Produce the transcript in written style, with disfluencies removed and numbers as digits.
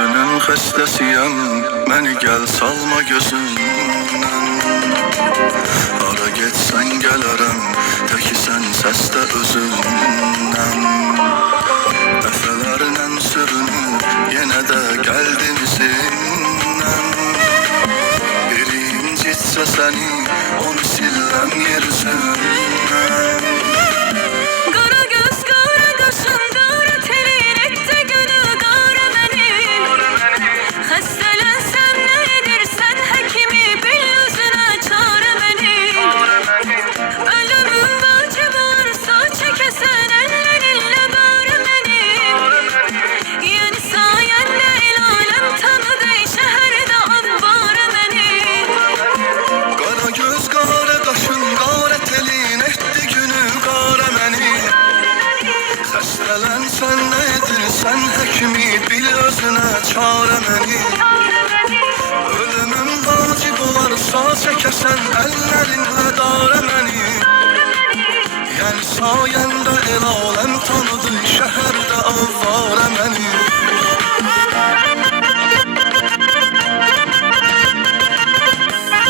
gözünün xəstəsiyəm, məni gəl salma gözündən. Hara getsən gələrəm, təkisən səsdə özündən. Dəfələrlə sürünüb, yenə də gəldin izindən. Biri incitsə səni, onu siləm yer üzündən. Qara göz, qara qaşın, qara telin etdi günü qara mənim. Xəstələnsən nə edirsən həkimi, bil özünə çarə mənim. Ölümün vacib olursa çəkəsən əllərinlə qarə mənim. Yəni sayəndə el aləm tanıdı, şəhərdə ambarə mənim. Qara göz, qara qaşın, qara telin etdi günü qara mənim. Xəstələnsən nə edirsən həkimi, bil özünə çarə mənim. Ölümün vacib olarsa çəkəsən əllərinlə darə mənim. Yəni sayəndə